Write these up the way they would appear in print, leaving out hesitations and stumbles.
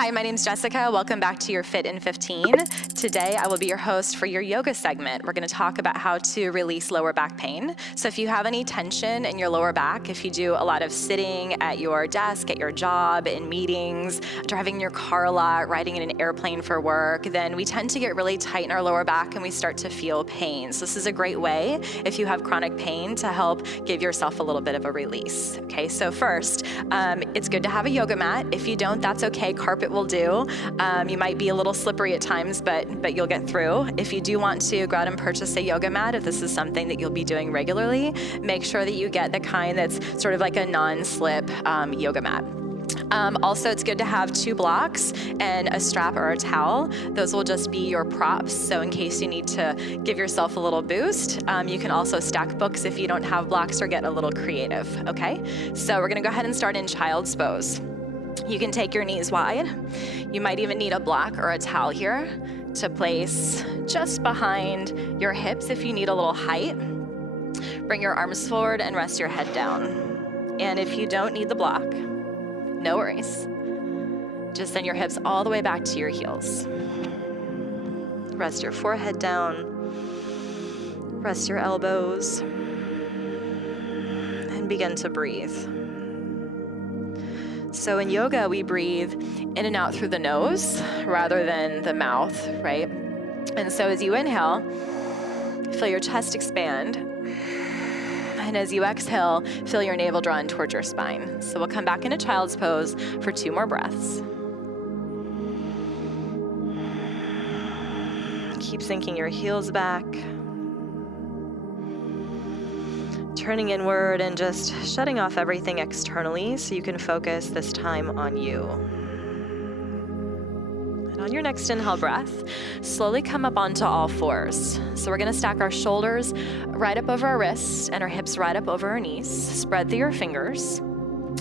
Hi, my name's Jessica. Welcome back to your Fit in 15. Today, I will be your host for your yoga segment. We're going to talk about how to release lower back pain. So if you have any tension in your lower back, if you do a lot of sitting at your desk, at your job, in meetings, driving your car a lot, riding in an airplane for work, then we tend to get really tight in our lower back and we start to feel pain. So this is a great way, if you have chronic pain, to help give yourself a little bit of a release. Okay, so first, it's good to have a yoga mat. If you don't, that's okay. Carpet will do. You might be a little slippery at times, but you'll get through. If you do want to go out and purchase a yoga mat, if this is something that you'll be doing regularly, make sure that you get the kind that's sort of like a non-slip yoga mat. Also, it's good to have 2 blocks and a strap or a towel. Those will just be your props. So in case you need to give yourself a little boost, you can also stack books if you don't have blocks or get a little creative, okay? So we're gonna go ahead and start in child's pose. You can take your knees wide. You might even need a block or a towel here to place just behind your hips if you need a little height. Bring your arms forward and rest your head down. And if you don't need the block, no worries. Just send your hips all the way back to your heels. Rest your forehead down. Rest your elbows. And begin to breathe. So in yoga, we breathe in and out through the nose rather than the mouth, right? And so as you inhale, feel your chest expand. And as you exhale, feel your navel drawn towards your spine. So we'll come back into child's pose for 2 more breaths. Keep sinking your heels back. Turning inward and just shutting off everything externally so you can focus this time on you. And on your next inhale breath, slowly come up onto all fours. So we're gonna stack our shoulders right up over our wrists and our hips right up over our knees. Spread through your fingers.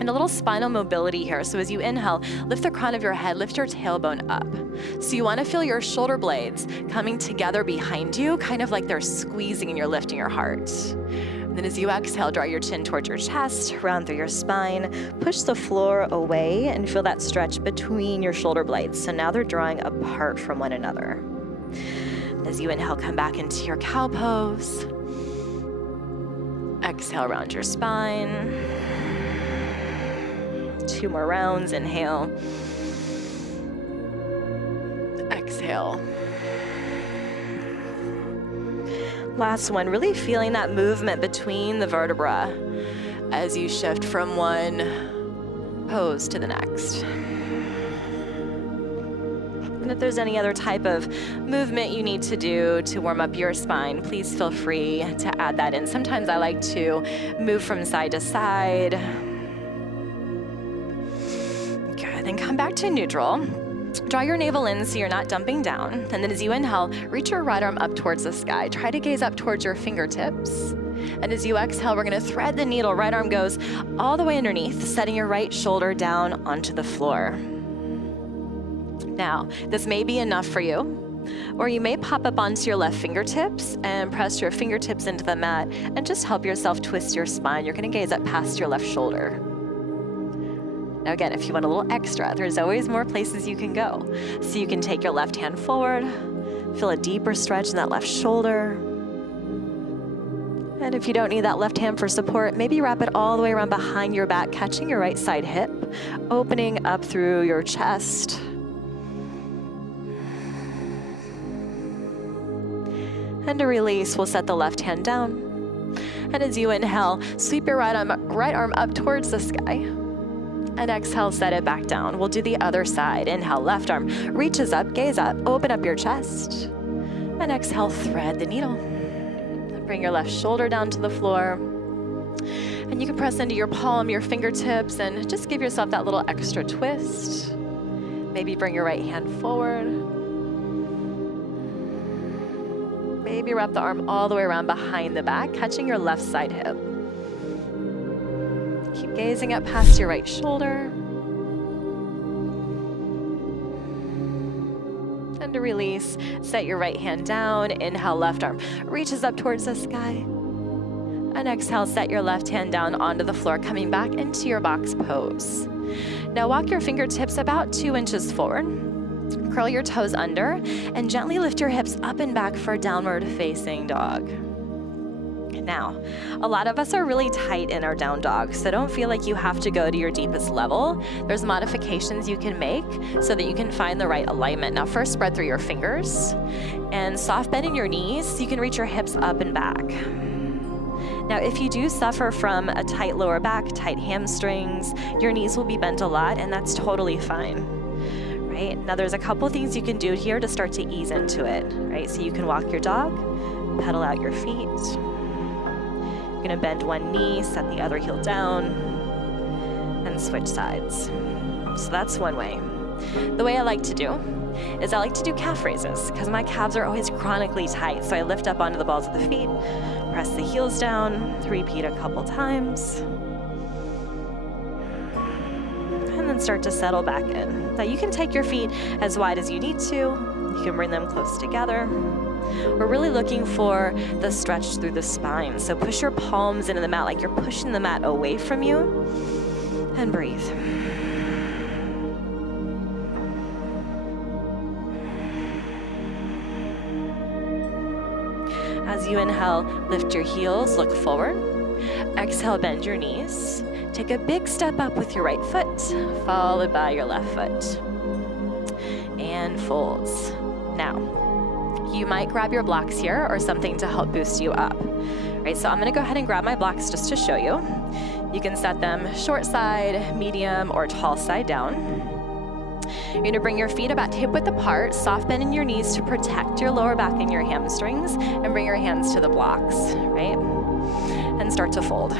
And a little spinal mobility here. So as you inhale, lift the crown of your head, lift your tailbone up. So you wanna feel your shoulder blades coming together behind you, kind of like they're squeezing and you're lifting your heart. And then as you exhale, draw your chin towards your chest, round through your spine, push the floor away and feel that stretch between your shoulder blades. So now they're drawing apart from one another. As you inhale, come back into your cow pose. Exhale, round your spine. 2 more rounds, inhale. Exhale. Last one, really feeling that movement between the vertebra as you shift from one pose to the next. And if there's any other type of movement you need to do to warm up your spine, please feel free to add that in. Sometimes I like to move from side to side. Good, then come back to neutral. Draw your navel in so you're not dumping down. And then as you inhale, reach your right arm up towards the sky. Try to gaze up towards your fingertips. And as you exhale, we're gonna thread the needle. Right arm goes all the way underneath, setting your right shoulder down onto the floor. Now, this may be enough for you, or you may pop up onto your left fingertips and press your fingertips into the mat and just help yourself twist your spine. You're gonna gaze up past your left shoulder. Now again, if you want a little extra, there's always more places you can go. So you can take your left hand forward, feel a deeper stretch in that left shoulder. And if you don't need that left hand for support, maybe wrap it all the way around behind your back, catching your right side hip, opening up through your chest. And to release, we'll set the left hand down. And as you inhale, sweep your right arm up towards the sky. And exhale, set it back down. We'll do the other side. Inhale, left arm reaches up, gaze up, open up your chest. And exhale, thread the needle. Bring your left shoulder down to the floor. And you can press into your palm, your fingertips, and just give yourself that little extra twist. Maybe bring your right hand forward. Maybe wrap the arm all the way around behind the back, catching your left side hip. Keep gazing up past your right shoulder. And to release, set your right hand down. Inhale, left arm reaches up towards the sky. And exhale, set your left hand down onto the floor, coming back into your box pose. Now walk your fingertips about 2 inches forward. Curl your toes under and gently lift your hips up and back for downward facing dog. Now, a lot of us are really tight in our down dog, so don't feel like you have to go to your deepest level. There's modifications you can make so that you can find the right alignment. Now first, spread through your fingers and soft bend in your knees so you can reach your hips up and back. Now, if you do suffer from a tight lower back, tight hamstrings, your knees will be bent a lot, and that's totally fine. Right? Now there's a couple things you can do here to start to ease into it, right? So you can walk your dog, pedal out your feet. You're gonna bend one knee, set the other heel down, and switch sides. So that's one way. The way I like to do is I like to do calf raises because my calves are always chronically tight. So I lift up onto the balls of the feet, press the heels down, repeat a couple times. And then start to settle back in. Now you can take your feet as wide as you need to. You can bring them close together. We're really looking for the stretch through the spine. So push your palms into the mat like you're pushing the mat away from you, and breathe. As you inhale, lift your heels, look forward. Exhale, bend your knees. Take a big step up with your right foot, followed by your left foot. And folds. Now, you might grab your blocks here or something to help boost you up. Right, so I'm gonna go ahead and grab my blocks just to show you. You can set them short side, medium, or tall side down. You're gonna bring your feet about hip width apart, soft bend in your knees to protect your lower back and your hamstrings, and bring your hands to the blocks, right? And start to fold.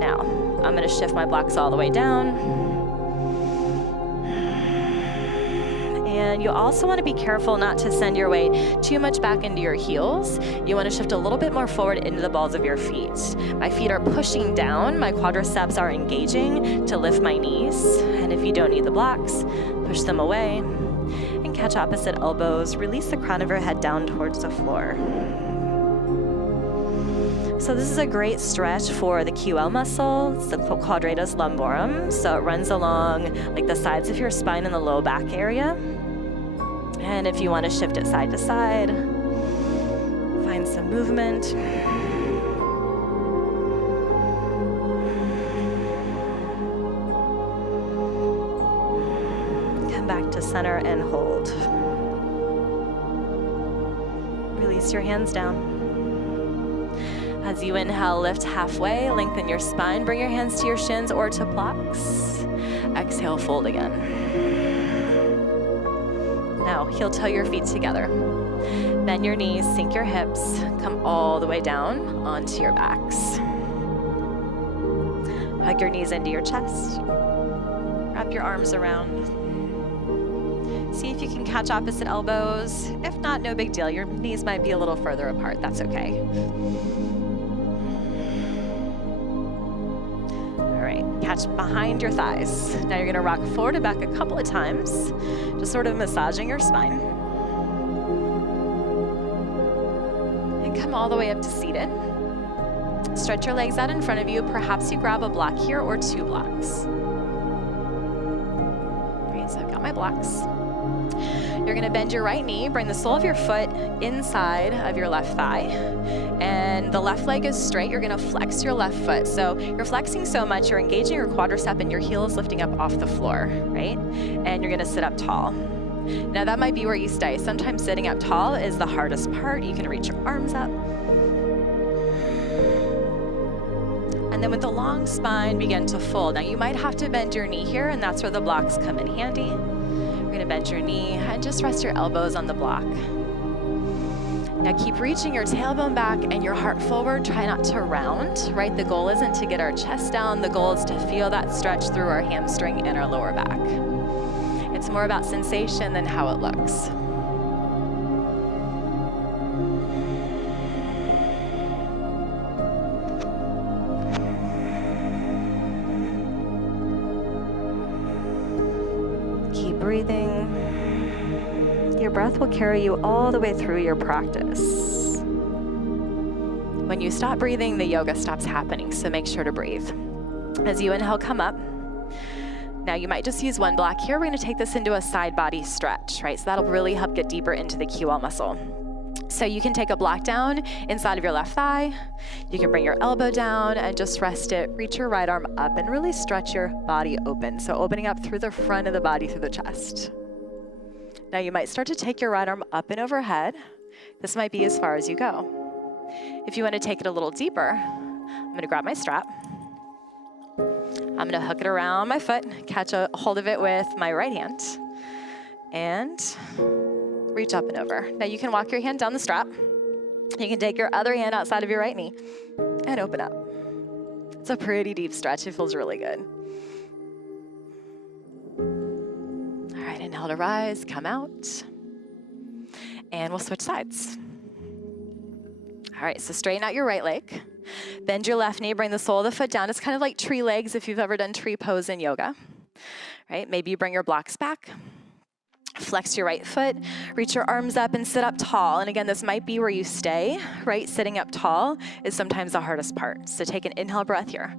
Now, I'm gonna shift my blocks all the way down. And you also want to be careful not to send your weight too much back into your heels. You want to shift a little bit more forward into the balls of your feet. My feet are pushing down, my quadriceps are engaging to lift my knees. And if you don't need the blocks, push them away and catch opposite elbows. Release the crown of your head down towards the floor. So this is a great stretch for the QL muscle. It's the quadratus lumborum. So it runs along like the sides of your spine in the low back area. And if you want to shift it side to side, find some movement. Come back to center and hold. Release your hands down. As you inhale, lift halfway, lengthen your spine, bring your hands to your shins or to blocks. Exhale, fold again. Now, heel toe your feet together. Bend your knees, sink your hips, come all the way down onto your backs. Hug your knees into your chest. Wrap your arms around. See if you can catch opposite elbows. If not, no big deal. Your knees might be a little further apart. That's okay. Catch behind your thighs. Now you're gonna rock forward and back a couple of times, just sort of massaging your spine. And come all the way up to seated. Stretch your legs out in front of you. Perhaps you grab a block here or 2 blocks. Great, so I've got my blocks. You're gonna bend your right knee, bring the sole of your foot inside of your left thigh, and the left leg is straight. You're gonna flex your left foot. So you're flexing so much, you're engaging your quadricep and your heel is lifting up off the floor, right? And you're gonna sit up tall. Now that might be where you stay. Sometimes sitting up tall is the hardest part. You can reach your arms up. And then with the long spine, begin to fold. Now you might have to bend your knee here, and that's where the blocks come in handy. You're gonna bend your knee and just rest your elbows on the block. Now keep reaching your tailbone back and your heart forward. Try not to round, right? The goal isn't to get our chest down. The goal is to feel that stretch through our hamstring and our lower back. It's more about sensation than how it looks. Keep breathing. Your breath will carry you all the way through your practice. When you stop breathing, the yoga stops happening, so make sure to breathe. As you inhale, come up. Now you might just use one block here. We're gonna take this into a side body stretch, right? So that'll really help get deeper into the QL muscle. So you can take a block down inside of your left thigh. You can bring your elbow down and just rest it. Reach your right arm up and really stretch your body open. So opening up through the front of the body, through the chest. Now you might start to take your right arm up and overhead. This might be as far as you go. If you want to take it a little deeper, I'm going to grab my strap. I'm going to hook it around my foot, catch a hold of it with my right hand, and reach up and over. Now you can walk your hand down the strap. You can take your other hand outside of your right knee and open up. It's a pretty deep stretch. It feels really good. All right, inhale to rise, come out. And we'll switch sides. All right, so straighten out your right leg. Bend your left knee, bring the sole of the foot down. It's kind of like tree legs if you've ever done tree pose in yoga, right? Maybe you bring your blocks back. Flex your right foot, reach your arms up and sit up tall. And again, this might be where you stay, right? Sitting up tall is sometimes the hardest part. So take an inhale breath here.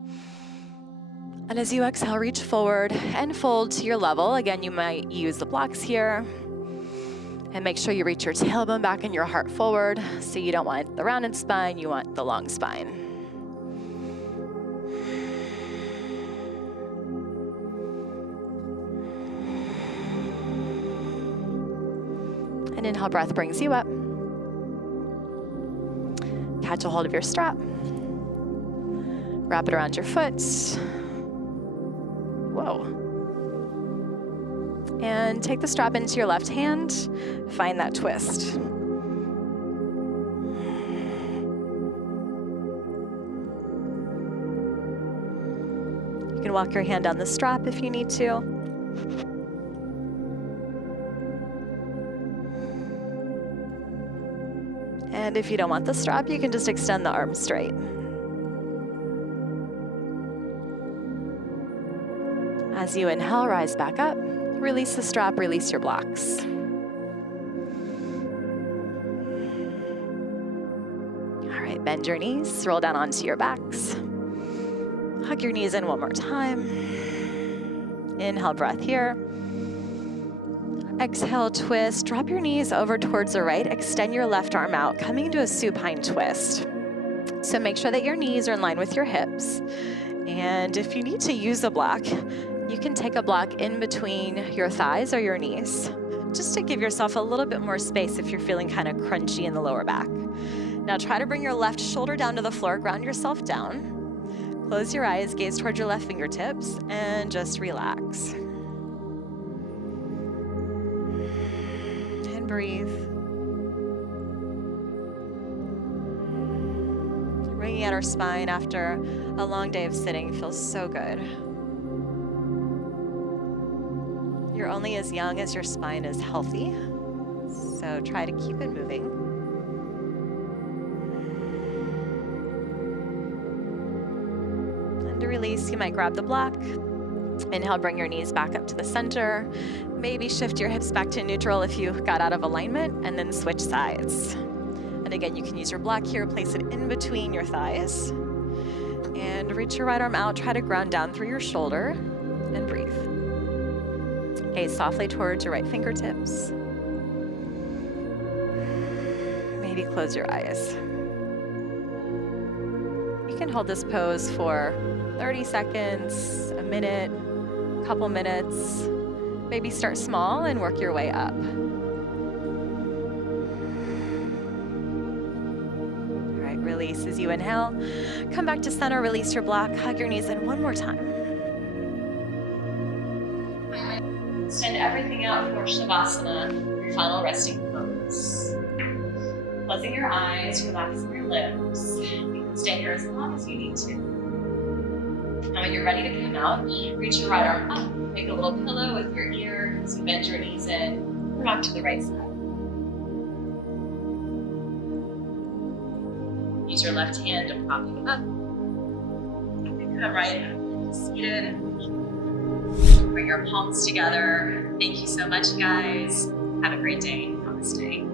And as you exhale, reach forward and fold to your level. Again, you might use the blocks here. And make sure you reach your tailbone back and your heart forward. So you don't want the rounded spine, you want the long spine. An inhale breath brings you up. Catch a hold of your strap. Wrap it around your foot. Whoa. And take the strap into your left hand. Find that twist. You can walk your hand down the strap if you need to. And if you don't want the strap, you can just extend the arm straight. As you inhale, rise back up. Release the strap, release your blocks. All right, bend your knees, roll down onto your backs. Hug your knees in one more time. Inhale, breath here. Exhale, twist. Drop your knees over towards the right. Extend your left arm out, coming into a supine twist. So make sure that your knees are in line with your hips. And if you need to use a block, you can take a block in between your thighs or your knees, just to give yourself a little bit more space if you're feeling kind of crunchy in the lower back. Now try to bring your left shoulder down to the floor, ground yourself down. Close your eyes, gaze towards your left fingertips, and just relax. And breathe. Bringing out our spine after a long day of sitting feels so good. You're only as young as your spine is healthy, so try to keep it moving. And to release, you might grab the block. Inhale, bring your knees back up to the center. Maybe shift your hips back to neutral if you got out of alignment, and then switch sides. And again, you can use your block here, place it in between your thighs. And reach your right arm out, try to ground down through your shoulder, and breathe. Gaze softly towards your right fingertips. Maybe close your eyes. You can hold this pose for 30 seconds, a minute, a couple minutes. Maybe start small and work your way up. All right, release as you inhale. Come back to center, release your block, hug your knees in one more time. Extend everything out for Shavasana, your final resting pose. Closing your eyes, relaxing your limbs. You can stay here as long as you need to. Now when you're ready to come out, reach your right arm up, make a little pillow with your ear as you bend your knees in, rock to the right side. Use your left hand to prop you up. Come right up, seated. Bring your palms together. Thank you so much, guys. Have a great day. Namaste.